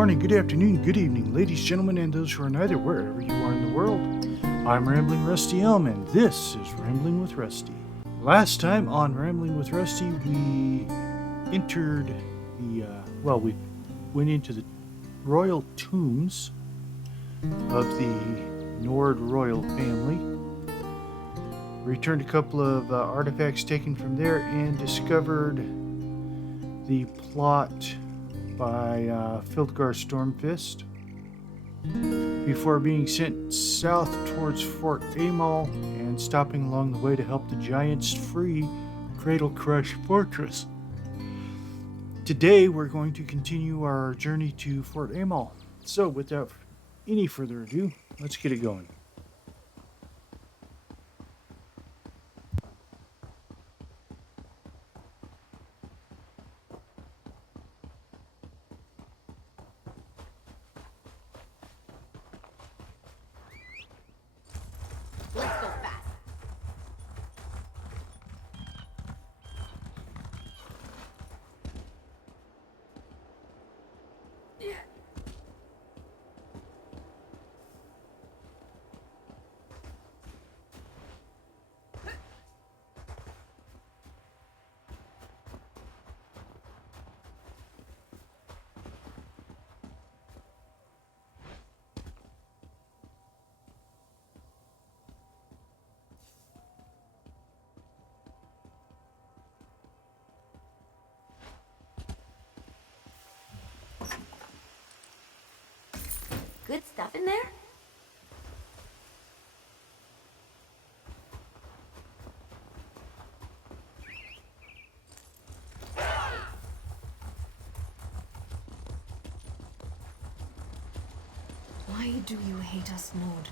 morning, good afternoon, good evening, ladies, gentlemen, and those who are neither, wherever you are in the world. I'm Rambling Rusty Elm, and this is Rambling with Rusty. Last time on Rambling with Rusty, we entered we went into the royal tombs of the Nord royal family, returned a couple of artifacts taken from there, and discovered the plot by Fildgar Stormfist before being sent south towards Fort Amol and stopping along the way to help the giants free Cradle Crush Fortress. Today we're going to continue our journey to Fort Amol. So without any further ado, let's get it going. Let's go fast. Good stuff in there? Why do you hate us, Nord?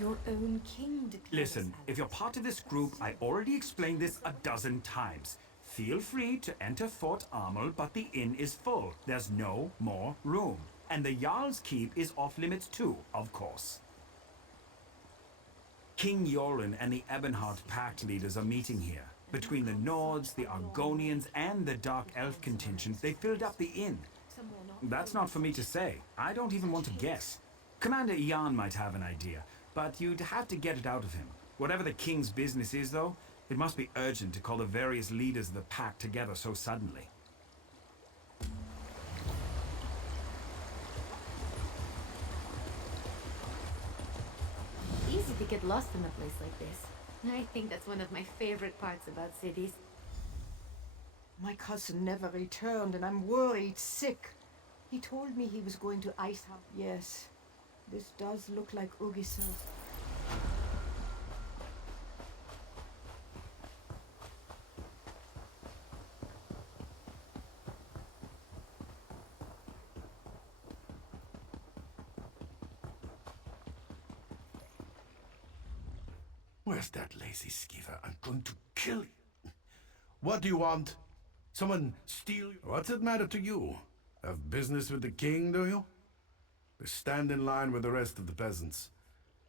Your own king declares. Listen, if you're part of this group, I already explained this a dozen times. Feel free to enter Fort Amol, but the inn is full. There's no more room. And the Jarl's Keep is off limits too, of course. King Yoren and the Ebonheart Pact leaders are meeting here. Between the Nords, the Argonians, and the Dark Elf contingent, they filled up the inn. That's not for me to say. I don't even want to guess. Commander Ian might have an idea, but you'd have to get it out of him. Whatever the king's business is, though, it must be urgent to call the various leaders of the pact together so suddenly. Easy to get lost in a place like this. I think that's one of my favorite parts about cities. My cousin never returned, and I'm worried sick. He told me he was going to Icehouse. Yes, this does look like Ugisel. Where's that lazy skeever? I'm going to kill you. What do you want? Someone steal you? What's it matter to you? Have business with the king, do you? They stand in line with the rest of the peasants.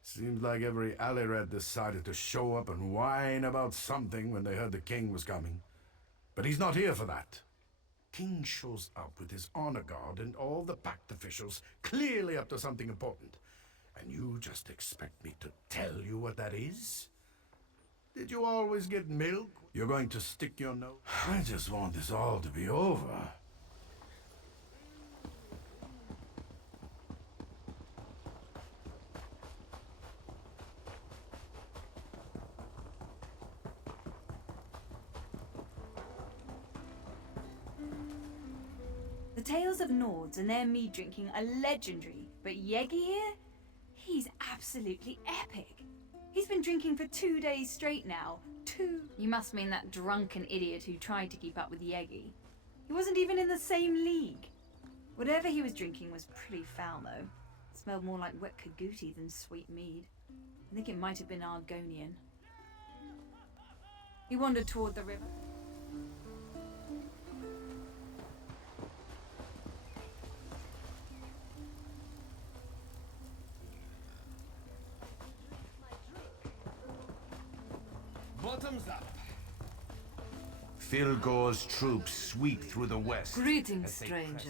Seems like every alley rat decided to show up and whine about something when they heard the king was coming. But he's not here for that. King shows up with his honor guard and all the pact officials, clearly up to something important. And you just expect me to tell you what that is? Did you always get milk? You're going to stick your nose? I just want this all to be over. The tales of Nords and their mead drinking are legendary, but Yegi here? He's absolutely epic. He's been drinking for 2 days straight now. 2. You must mean that drunken idiot who tried to keep up with Yegi. He wasn't even in the same league. Whatever he was drinking was pretty foul, though. It smelled more like wet Kaguti than sweet mead. I think it might have been Argonian. He wandered toward the river. Bottoms up. Filgor's troops sweep through the west. Greetings, stranger.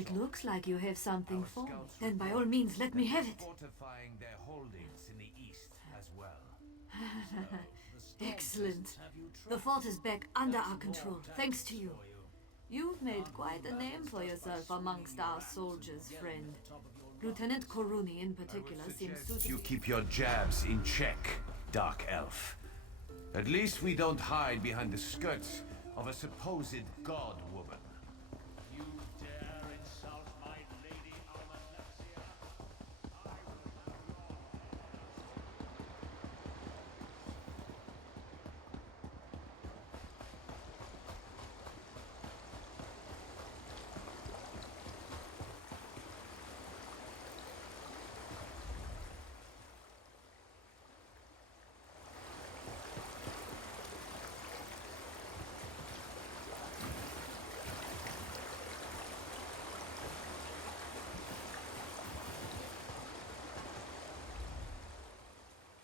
It looks like you have something for me. Then by all means, let me have it. Fortifying their holdings in the east as well. Excellent. The fort is back under our control, thanks to you. You've made quite a name for yourself amongst our soldiers, friend. Lieutenant Koruni in particular seems to... You keep your jabs in check, Dark Elf. At least we don't hide behind the skirts of a supposed god woman. You dare insult my lady Almanexia? I will have your...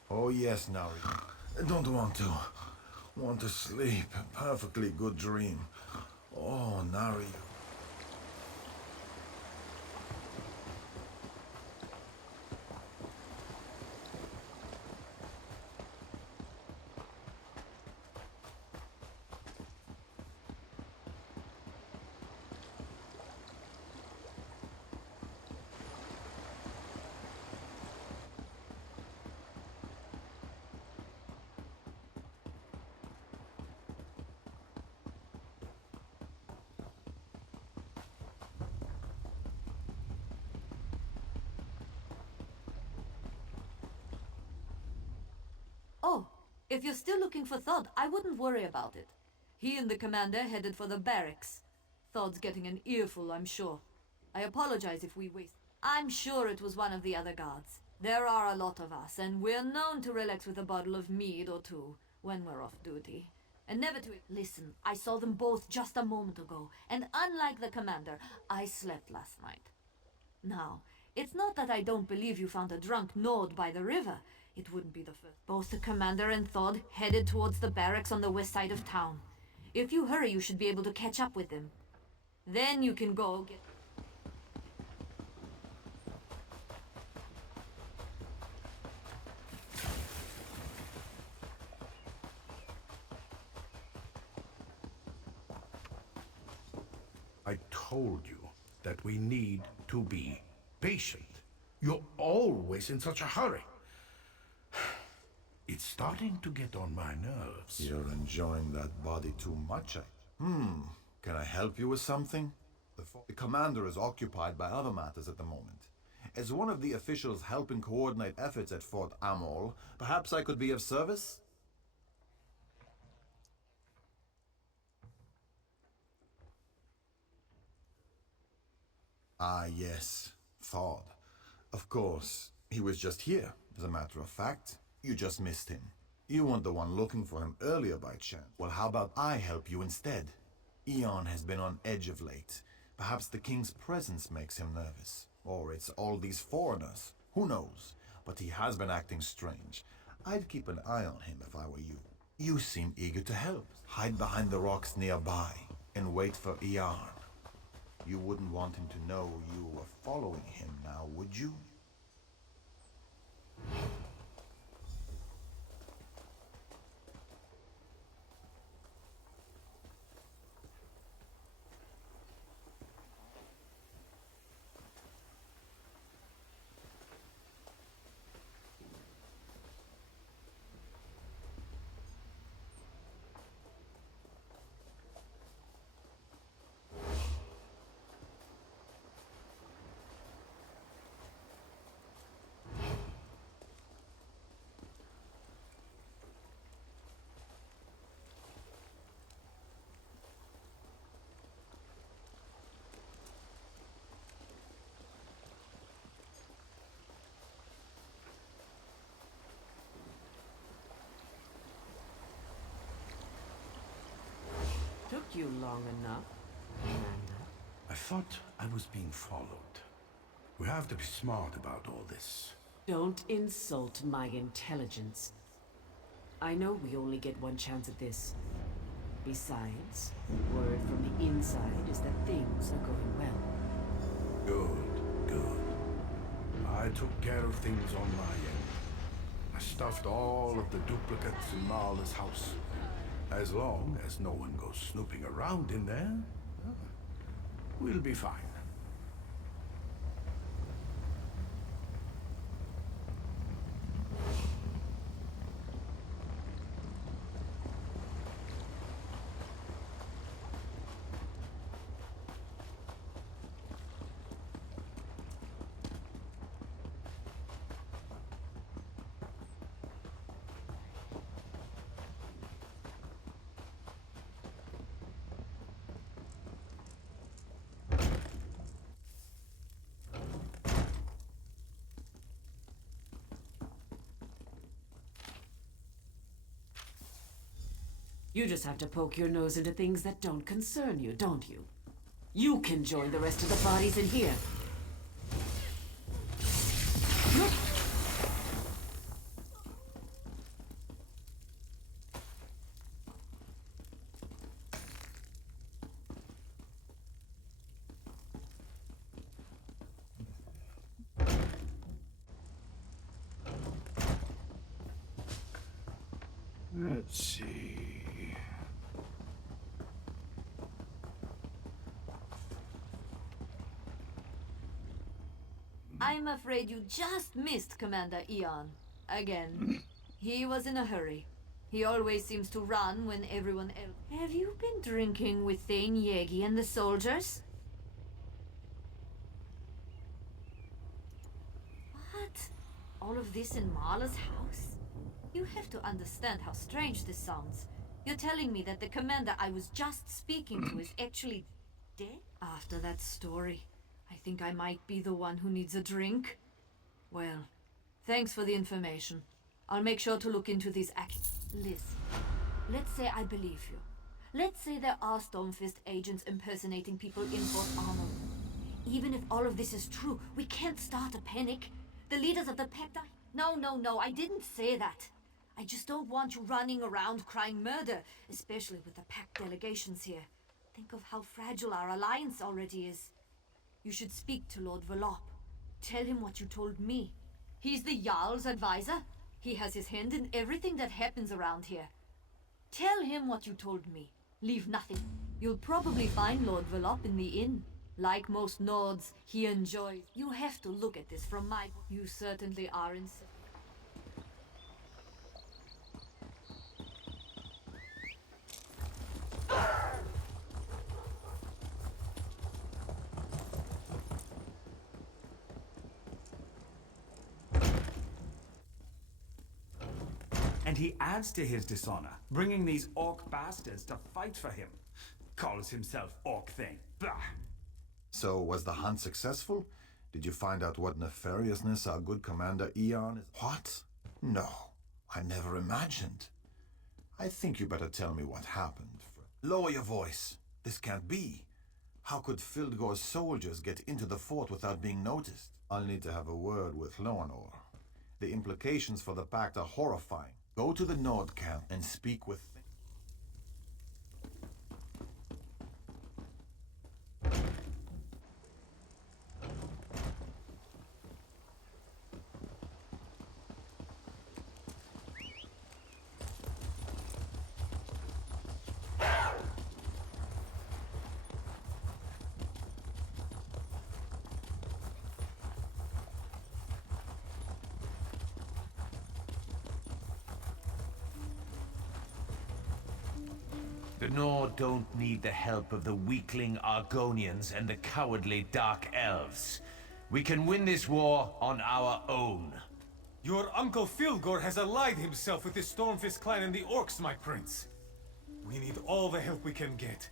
Oh yes, Nari. I don't want to. Want to sleep. A perfectly good dream. Oh, Nari. Oh, if you're still looking for Thod, I wouldn't worry about it. He and the commander headed for the barracks. Thod's getting an earful, I'm sure. I apologize if we waste... I'm sure it was one of the other guards. There are a lot of us, and we're known to relax with a bottle of mead or two when we're off duty. And never to... Listen, I saw them both just a moment ago, and unlike the commander, I slept last night. Now, it's not that I don't believe you found a drunk Nord by the river. It wouldn't be the first. Both the commander and Thod headed towards the barracks on the west side of town. If you hurry, you should be able to catch up with them. Then you can go get... I told you that we need to be patient. You're always in such a hurry. It's starting to get on my nerves. You're enjoying that body too much. Can I help you with something? The commander is occupied by other matters at the moment. As one of the officials helping coordinate efforts at Fort Amol, perhaps I could be of service? Ah, yes. Thod. Of course. He was just here, as a matter of fact. You just missed him. You weren't the one looking for him earlier by chance. Well, how about I help you instead? Eon has been on edge of late. Perhaps the king's presence makes him nervous. Or it's all these foreigners. Who knows? But he has been acting strange. I'd keep an eye on him if I were you. You seem eager to help. Hide behind the rocks nearby and wait for Eon. You wouldn't want him to know you were following him now, would you? Took you long enough, Commander. I thought I was being followed. We have to be smart about all this. Don't insult my intelligence. I know we only get one chance at this. Besides, word from the inside is that things are going well. Good, good. I took care of things on my end. I stuffed all of the duplicates in Marla's house. As long as no one goes snooping around in there, we'll be fine. You just have to poke your nose into things that don't concern you, don't you? You can join the rest of the bodies in here. Let's see. I'm afraid you just missed Commander Eon. Again. He was in a hurry. He always seems to run when everyone else... Have you been drinking with Thane Yegi and the soldiers? What? All of this in Marla's house? You have to understand how strange this sounds. You're telling me that the commander I was just speaking to is actually dead? After that story, I think I might be the one who needs a drink. Well, thanks for the information. I'll make sure to look into these Listen, let's say I believe you. Let's say there are Stormfist agents impersonating people in Fort Amol. Even if all of this is true, we can't start a panic. The leaders of the pact are... No, I didn't say that. I just don't want you running around crying murder, especially with the pact delegations here. Think of how fragile our alliance already is. You should speak to Lord Velop. Tell him what you told me. He's the Jarl's advisor. He has his hand in everything that happens around here. Tell him what you told me. Leave nothing. You'll probably find Lord Velop in the inn. Like most Nords, he enjoys... You have to look at this from my... You certainly are in... And he adds to his dishonor, bringing these orc bastards to fight for him. Calls himself Orc Thing. Bah! So, was the hunt successful? Did you find out what nefariousness our good Commander Eon is? What? No, I never imagined. I think you better tell me what happened. Lower your voice. This can't be. How could Fildgor's soldiers get into the fort without being noticed? I'll need to have a word with Loanor. The implications for the pact are horrifying. Go to the Nord camp and speak with... The Nord don't need the help of the weakling Argonians and the cowardly Dark Elves. We can win this war on our own. Your Uncle Fildgor has allied himself with the Stormfist clan and the Orcs, my prince. We need all the help we can get.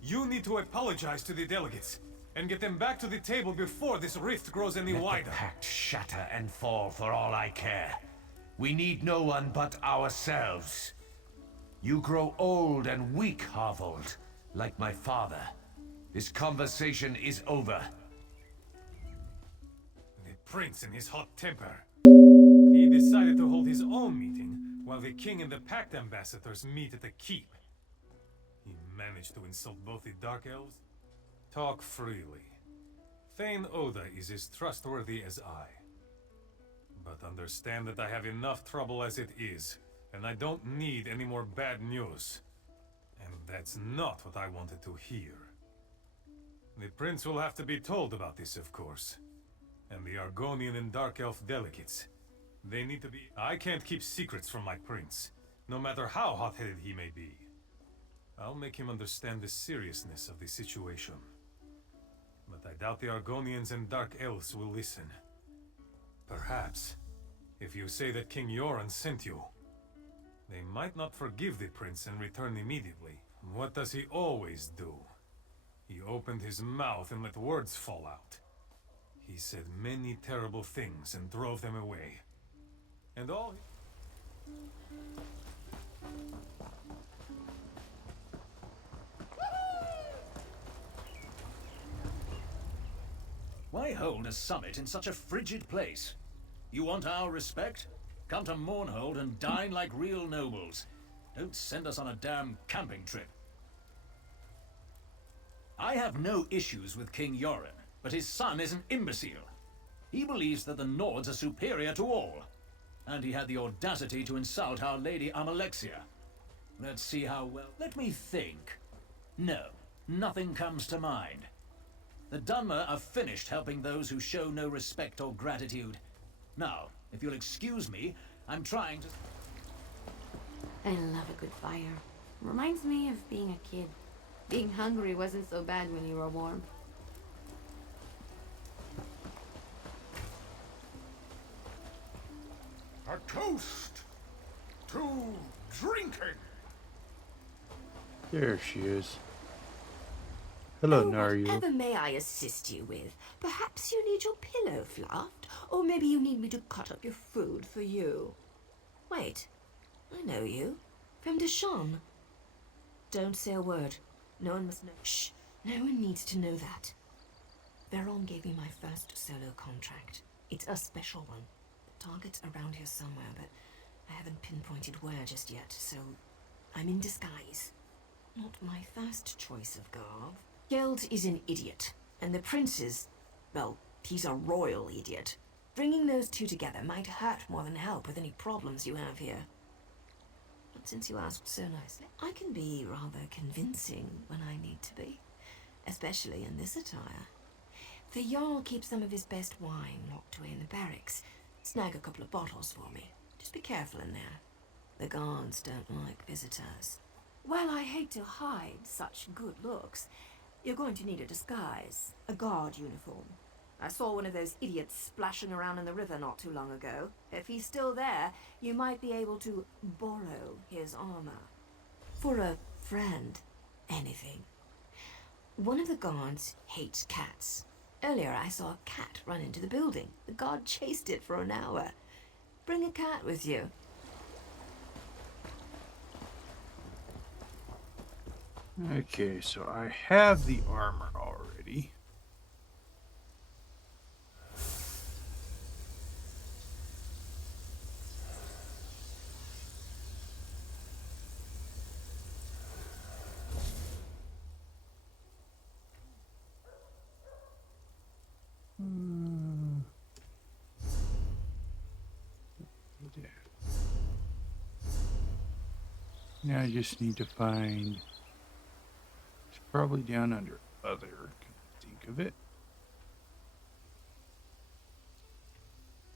You need to apologize to the delegates, and get them back to the table before this rift grows any wider. Let the pact shatter and fall for all I care. We need no one but ourselves. You grow old and weak, Harvold, like my father. This conversation is over. The prince in his hot temper. He decided to hold his own meeting, while the king and the pact ambassadors meet at the keep. He managed to insult both the Dark Elves. Talk freely. Thane Oda is as trustworthy as I. But understand that I have enough trouble as it is, and I don't need any more bad news. And that's not what I wanted to hear. The prince will have to be told about this, of course. And the Argonian and Dark Elf delegates. They need to be... I can't keep secrets from my prince, no matter how hot-headed he may be. I'll make him understand the seriousness of the situation. But I doubt the Argonians and Dark Elves will listen. Perhaps, if you say that King Yoren sent you, they might not forgive the prince and return immediately. What does he always do? He opened his mouth and let words fall out. He said many terrible things and drove them away. And all... Why hold a summit in such a frigid place? You want our respect? Come to Mournhold and dine like real nobles. Don't send us on a damn camping trip. I have no issues with King Yoren, but his son is an imbecile. He believes that the Nords are superior to all. And he had the audacity to insult Our Lady Amalexia. Let's see how well... Let me think. No, nothing comes to mind. The Dunmer are finished helping those who show no respect or gratitude. Now, if you'll excuse me, I'm trying to... I love a good fire. Reminds me of being a kid. Being hungry wasn't so bad when you were warm. A toast to drinking. There she is. Hello, Naru. Whatever may I assist you with? Perhaps you need your pillow fluffed, or maybe you need me to cut up your food for you. Wait, I know you. From Deshawn. Don't say a word. No one must know. Shh, no one needs to know that. Veron gave me my first solo contract. It's a special one. The target's around here somewhere, but I haven't pinpointed where just yet, so I'm in disguise. Not my first choice of garb. Geld is an idiot, and the prince is, well, he's a royal idiot. Bringing those two together might hurt more than help with any problems you have here. But since you asked so nicely, I can be rather convincing when I need to be, especially in this attire. The Jarl keeps some of his best wine locked away in the barracks. Snag a couple of bottles for me. Just be careful in there. The guards don't like visitors. Well, I hate to hide such good looks. You're going to need a disguise, a guard uniform. I saw one of those idiots splashing around in the river not too long ago. If he's still there, you might be able to borrow his armor. For a friend, anything. One of the guards hates cats. Earlier I saw a cat run into the building. The guard chased it for an hour. Bring a cat with you. Okay, so I have the armor already. Now I just need to find... It's probably down under other, can I think of it.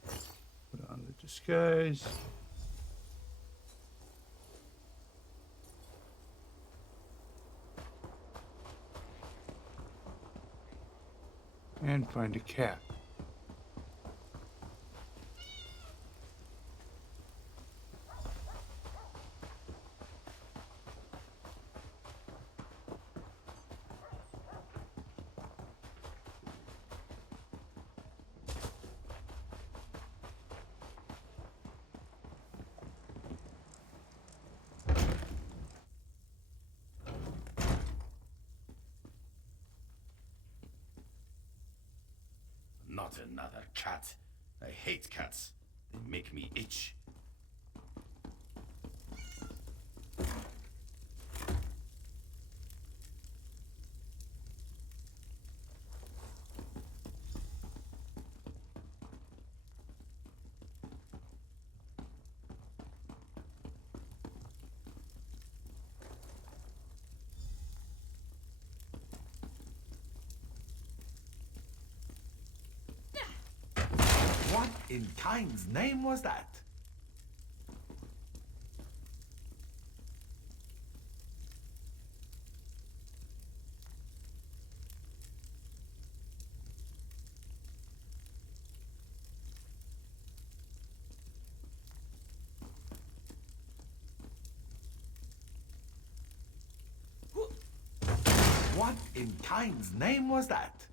Put on the disguise. And find a cat. Not another cat. I hate cats. They make me itch. in kind's name was that? What in kind's name was that?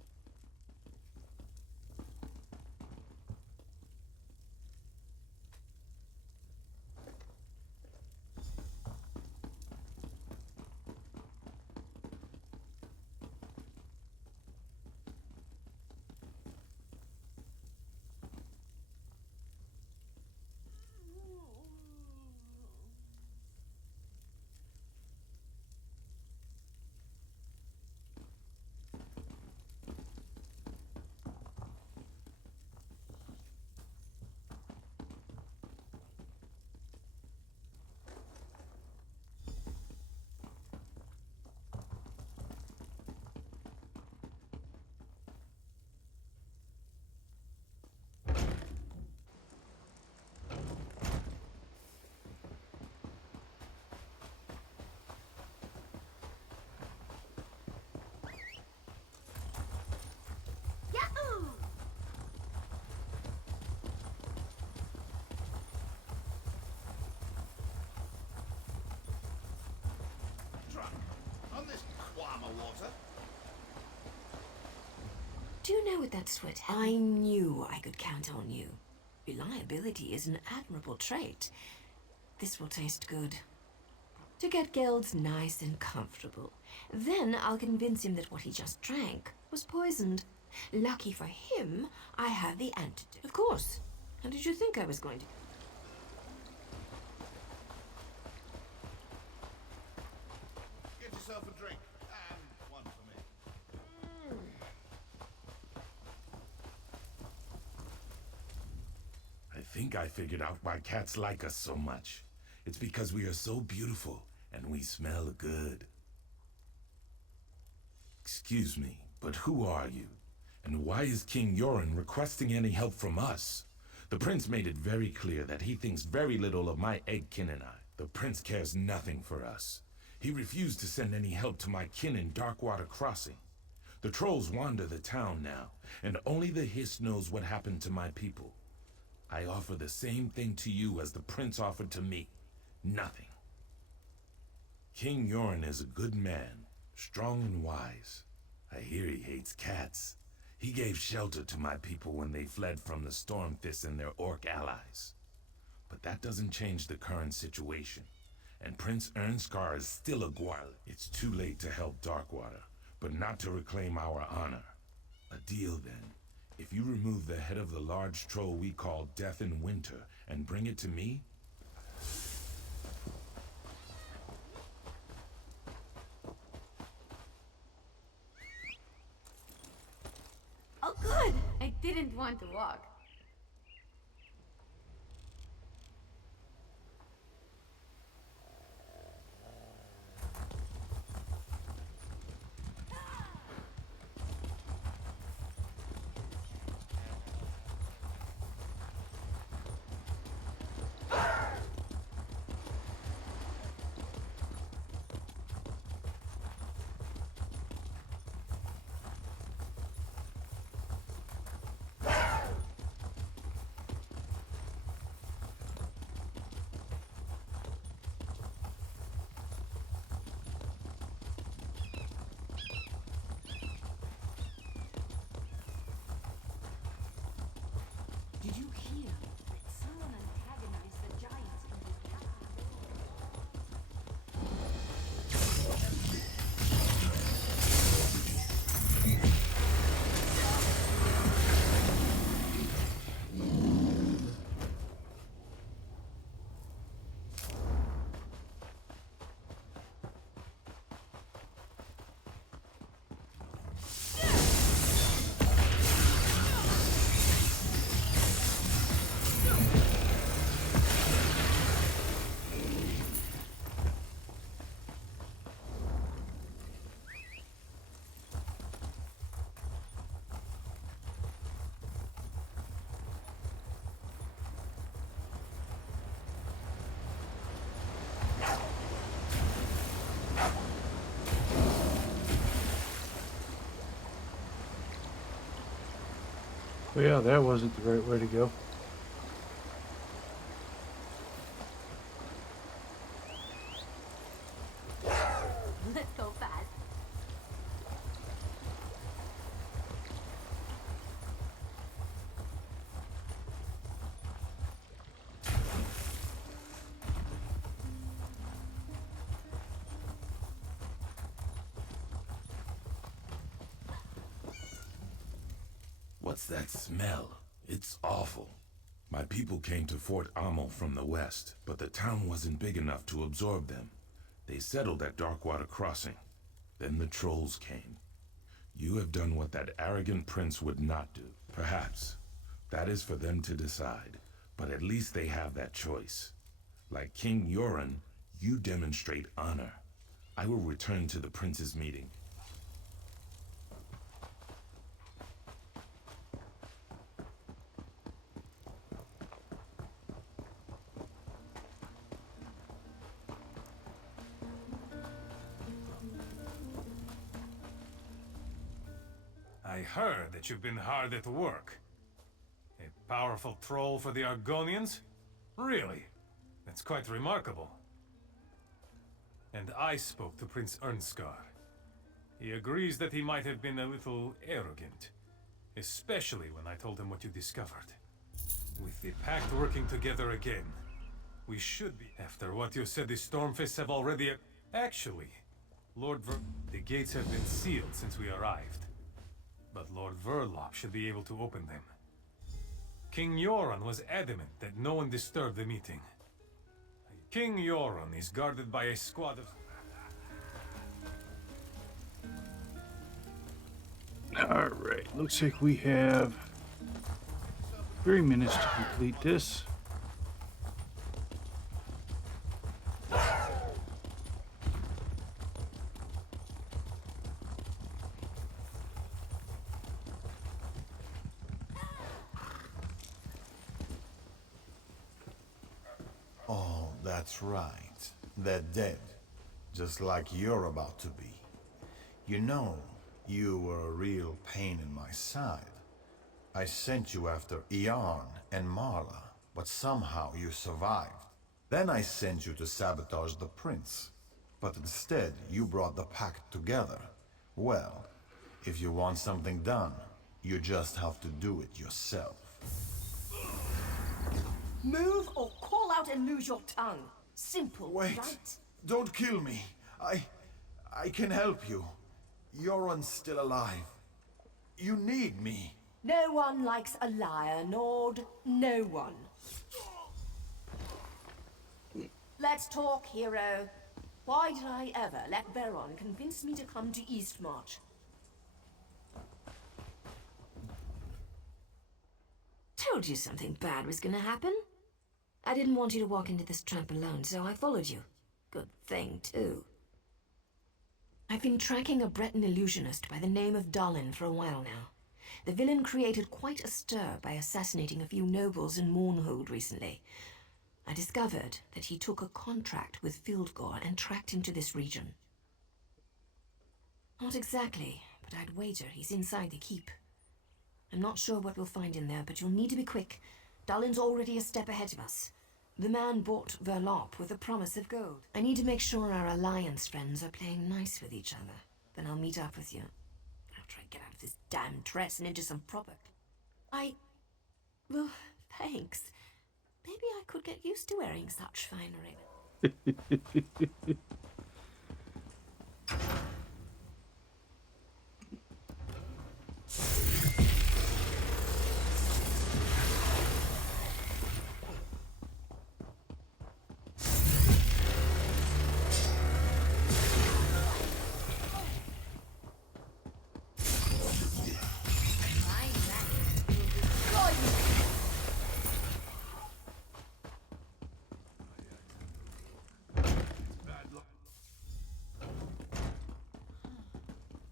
Drunk on this quam of water. Do you know what that sweat? I knew I could count on you. Reliability is an admirable trait. This will taste good. To get Geld nice and comfortable. Then I'll convince him that what he just drank was poisoned. Lucky for him, I have the antidote. Of course. How did you think I was going to... Get yourself a drink. And one for me. I think I figured out why cats like us so much. It's because we are so beautiful and we smell good. Excuse me, but who are you? And why is King Yoren requesting any help from us? The prince made it very clear that he thinks very little of my eggkin and I. The prince cares nothing for us. He refused to send any help to my kin in Darkwater Crossing. The trolls wander the town now, and only the Hiss knows what happened to my people. I offer the same thing to you as the prince offered to me. Nothing. King Yoren is a good man, strong and wise. I hear he hates cats. He gave shelter to my people when they fled from the Stormfist and their orc allies. But that doesn't change the current situation. And Prince Ernskar is still a Gwarl. It's too late to help Darkwater, but not to reclaim our honor. A deal then. If you remove the head of the large troll we call Death in Winter and bring it to me, Oh, good! I didn't want to walk. Well, yeah, that wasn't the right way to go. Let's go fast. What's that smell? It's awful. My people came to Fort Amol from the west, but the town wasn't big enough to absorb them. They settled at Darkwater Crossing. Then the trolls came. You have done what that arrogant prince would not do. Perhaps. That is for them to decide. But at least they have that choice. Like King Yoren, you demonstrate honor. I will return to the prince's meeting. I heard that you've been hard at work. A powerful troll for the Argonians? Really? That's quite remarkable. And I spoke to Prince Ernskar. He agrees that he might have been a little arrogant, especially when I told him what you discovered. With the Pact working together again, we should be. After what you said, the Stormfists have already... Actually, the gates have been sealed since we arrived. But Lord Verloc should be able to open them. King Yoren was adamant that no one disturb the meeting. King Yoren is guarded by a squad of... Alright, looks like we have 3 minutes to complete this. Oh, that's right. They're dead. Just like you're about to be. You know, you were a real pain in my side. I sent you after Iarn and Marla, but somehow you survived. Then I sent you to sabotage the prince. But instead, you brought the pact together. Well, if you want something done, you just have to do it yourself. Move or call out and lose your tongue. Simple, Wait. right? Don't kill me. I can help you. Yoren's still alive. You need me. No one likes a liar, Nord. No one. Let's talk, hero. Why did I ever let Veron convince me to come to Eastmarch? Told you something bad was gonna happen. I didn't want you to walk into this trap alone, so I followed you. Good thing, too. I've been tracking a Breton illusionist by the name of Dalin for a while now. The villain created quite a stir by assassinating a few nobles in Mournhold recently. I discovered that he took a contract with Fildgor and tracked him to this region. Not exactly, but I'd wager he's inside the keep. I'm not sure what we'll find in there, but you'll need to be quick. Dalin's already a step ahead of us. The man bought Verloc with a promise of gold. I need to make sure our Alliance friends are playing nice with each other. Then I'll meet up with you. After I get out of this damn dress and into some proper... Well, thanks. Maybe I could get used to wearing such finery.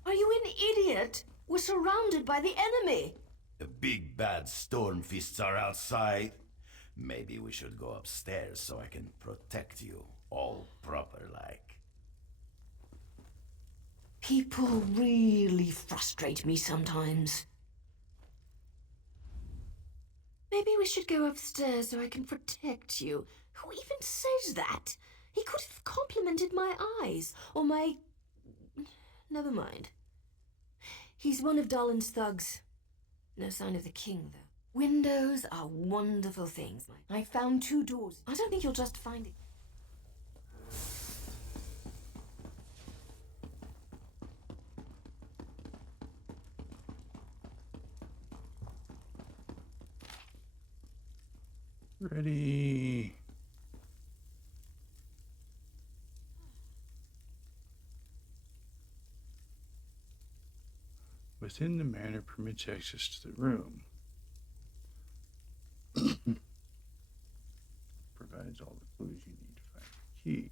Are you an idiot? We're surrounded by the enemy. The big bad Stormfists are outside. Maybe we should go upstairs so I can protect you, all proper-like. People really frustrate me sometimes. Maybe we should go upstairs so I can protect you. Who even says that? He could have complimented my eyes, or my... Never mind. He's one of Dalin's thugs. No sign of the king, though. Windows are wonderful things. I found 2 doors. I don't think you'll just find it. Ready. Within the manor permits access to the room. Provides all the clues you need to find the key.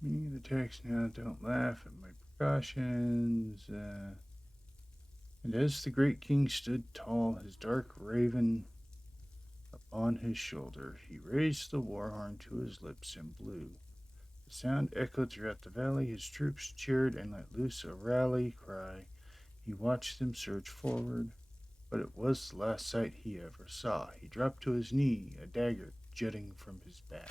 Meaning the text now, don't laugh at my precautions. And as the great king stood tall, his dark raven upon his shoulder, he raised the war horn to his lips and blew. The sound echoed throughout the valley. His troops cheered and let loose a rally cry. He watched them surge forward, but it was the last sight he ever saw. He dropped to his knee, a dagger jutting from his back.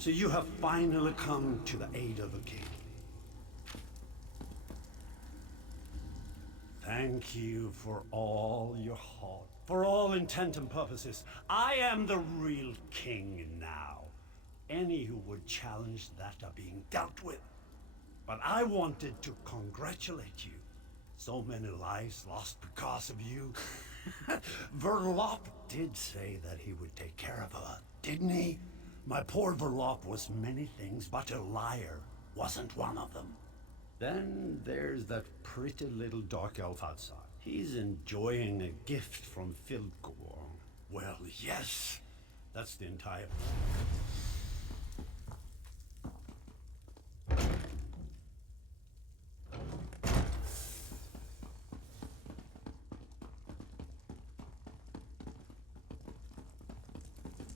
So you have finally come to the aid of the king. Thank you for all your help. For all intent and purposes, I am the real king now. Any who would challenge that are being dealt with. But I wanted to congratulate you. So many lives lost because of you. Verloc did say that he would take care of her, didn't he? My poor Verloc was many things, but a liar wasn't one of them. Then there's that pretty little dark elf outside. He's enjoying a gift from Fildgor. Well, yes, that's the entire...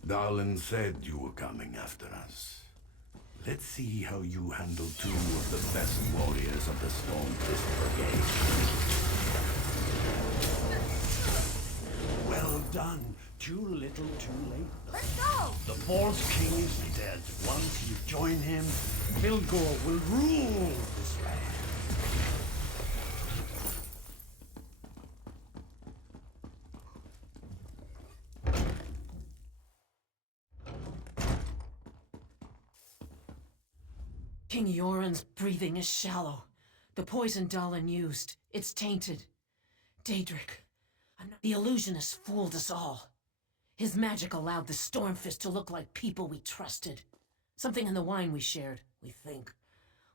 Darlin said you were coming after us. Let's see how you handle 2 of the best warriors of the Stormfist Brigade. Well done. Too little, too late. Let's go! The false king is dead. Once you join him, Fildgor will rule this land. King Yoren's breathing is shallow. The poison Dalin used, it's tainted. Daedric, the illusionist fooled us all. His magic allowed the Stormfist to look like people we trusted. Something in the wine we shared, we think.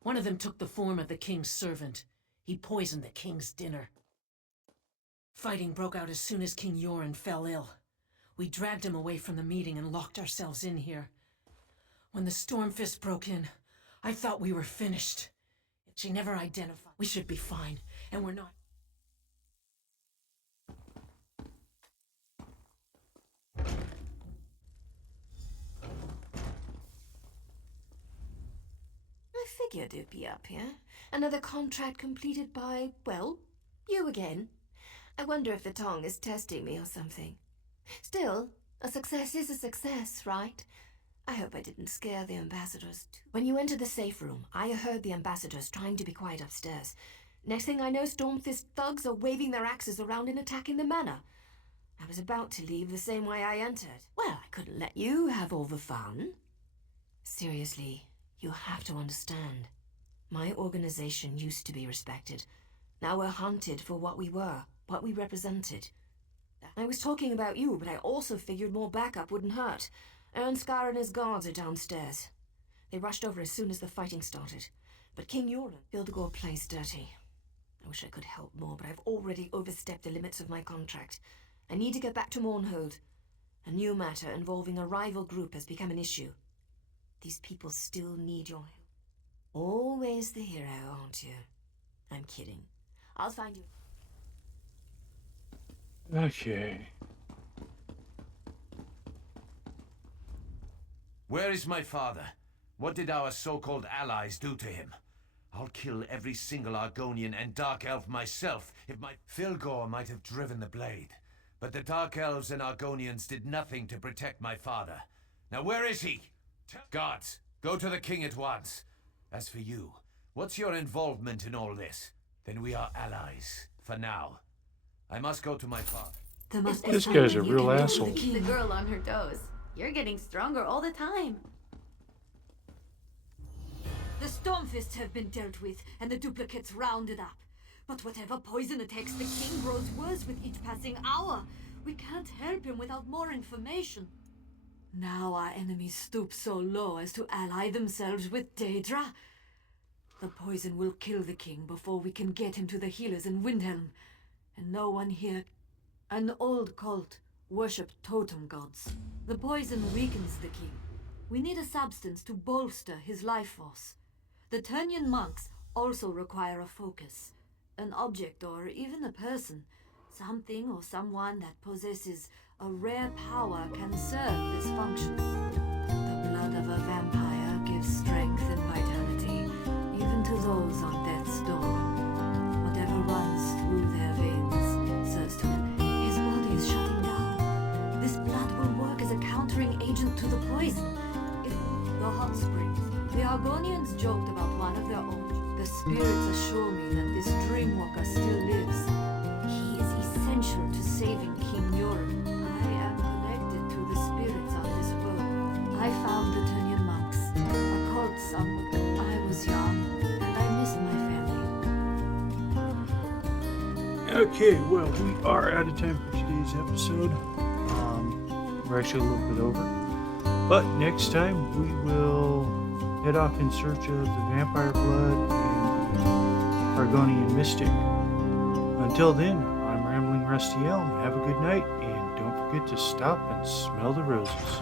One of them took the form of the king's servant. He poisoned the king's dinner. Fighting broke out as soon as King Yoren fell ill. We dragged him away from the meeting and locked ourselves in here. When the Stormfist broke in, I thought we were finished. She never identified. We should be fine, and we're not. I figured you'd be up here. Another contract completed by, well, you again. I wonder if the tongue is testing me or something. Still, a success is a success, right? I hope I didn't scare the ambassadors too. When you entered the safe room, I heard the ambassadors trying to be quiet upstairs. Next thing I know, Stormfist thugs are waving their axes around and attacking the manor. I was about to leave the same way I entered. Well, I couldn't let you have all the fun. Seriously, you have to understand. My organization used to be respected. Now we're hunted for what we were, what we represented. I was talking about you, but I also figured more backup wouldn't hurt. Ernskar and his guards are downstairs. They rushed over as soon as the fighting started. But King Yoren, Hildegor plays dirty. I wish I could help more, but I've already overstepped the limits of my contract. I need to get back to Mournhold. A new matter involving a rival group has become an issue. These people still need your help. Always the hero, aren't you? I'm kidding. I'll find you. Okay. Where is my father? What did our so-called allies do to him? I'll kill every single Argonian and Dark Elf myself if my... Filgor might have driven the blade, but the Dark Elves and Argonians did nothing to protect my father. Now where is he? Guards, go to the king at once. As for you, what's your involvement in all this? Then we are allies, for now. I must go to my father. There must be This something guy's a you real can do to asshole. keep The girl on her toes. You're getting stronger all the time. The Stormfists have been dealt with, and the duplicates rounded up. But whatever poison attacks the king grows worse with each passing hour. We can't help him without more information. Now our enemies stoop so low as to ally themselves with Daedra. The poison will kill the king before we can get him to the healers in Windhelm. And no one here... An old cult worship totem gods. The poison weakens the king. We need a substance to bolster his life force. The Turnian monks also require a focus. An object or even a person. Something or someone that possesses a rare power can serve this function. The blood of a vampire gives strength and vitality, even to those on death's door. Whatever runs through their veins serves to his body is shutting down. This blood will work as a countering agent to the poison. The hot springs. The Argonians joked about one of their own. The spirits assure me that this dreamwalker still lives. He is essential to saving King Yoren. I am connected to the spirits of this world. I found the Turnian monks, a cult somewhere. I was young, and I missed my family. Okay, well, we are out of time for today's episode. We're actually a little bit over. But next time, we will head off in search of the vampire blood and the Argonian mystic. Until then, I'm Rambling Rusty Elm. Have a good night, and don't forget to stop and smell the roses.